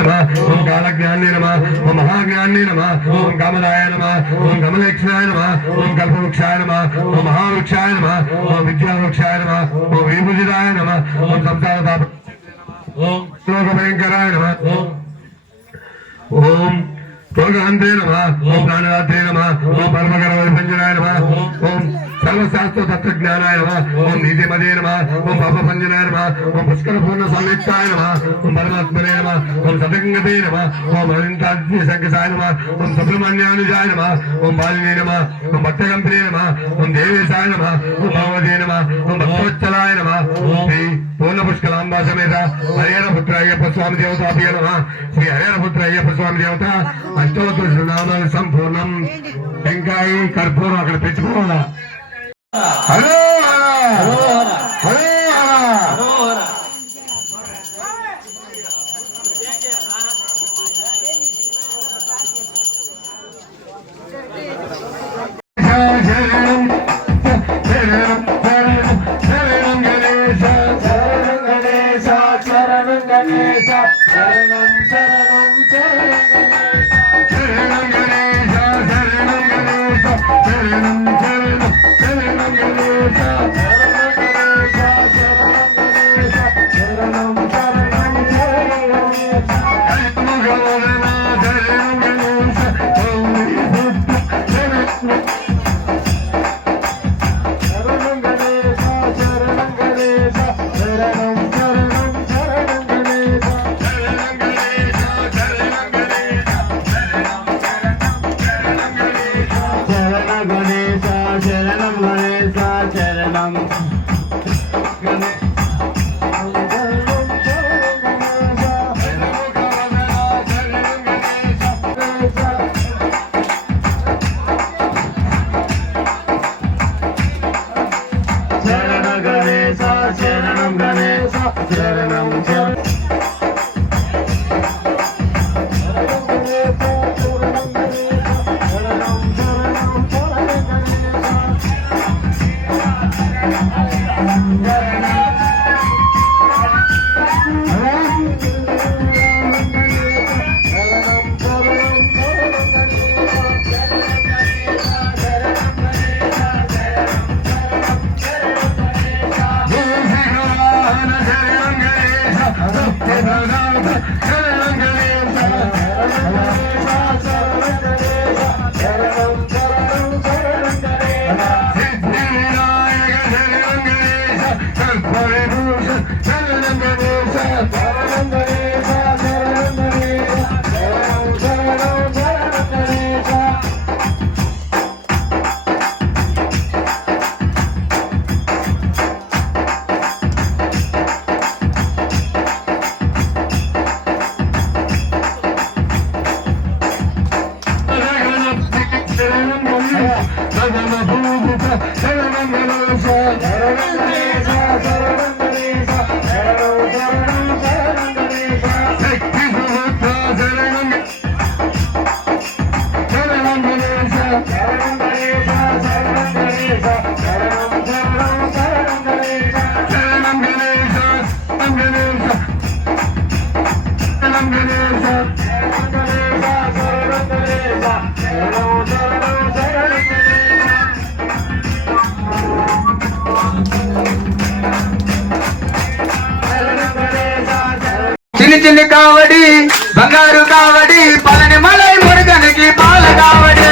नमः ओम कालज्ञान्ये नमः ओम महाज्ञान्ये नमः ओम कामदाय नमः ओम कमलेक्षाय नमः ओम कल्पवृक्षाय नमः ओम महावृक्षाय नमः ओम विद्यावृक्षाय नमः ओम विभूषिताय नमः ओम संसारताप ओम श्लोकभयंकराय नमः ओम भोगहंत्रे नमः ओम प्राणदात्रे नमः ओम परमकरविभञ्जनाय नमः ओम सर्वशास्त्र तत्वज्ञानाय नमः ओम नीतिमते नमः ओम पापभञ्जनाय नमः ओम पुष्करपूर्ण संयुक्ताय नमः ओम परमात्मने नमः ओम सतंगते नमः ओम अनंताग्निशंकसाय नमः ओम सुब्रह्मण्यानुजाय नमः ओम बालिने नमः ओम भट्टकंपने नमः ओम देवेशाय नमः ओम भगवते नमः ओम भक्तवत्सलाय नमः श्री पूर्ण पुष्कलांबा समेत हरिहर पुत्र अय्यप्प स्वामी देवताभ्यो नमः श्री हरिहर पुत्र अय्यप्प स्वामी देवता अष्टोत्तर नाम संपूर्णं టెంకాయ కర్పూరం అక్కడ పెట్టుకోవాలా హలో హలో హలో చిన్ని కావడి బంగారు కావడి పలని మలై మురుగనికి పాల కావడి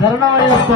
శరణమయ్యప్ప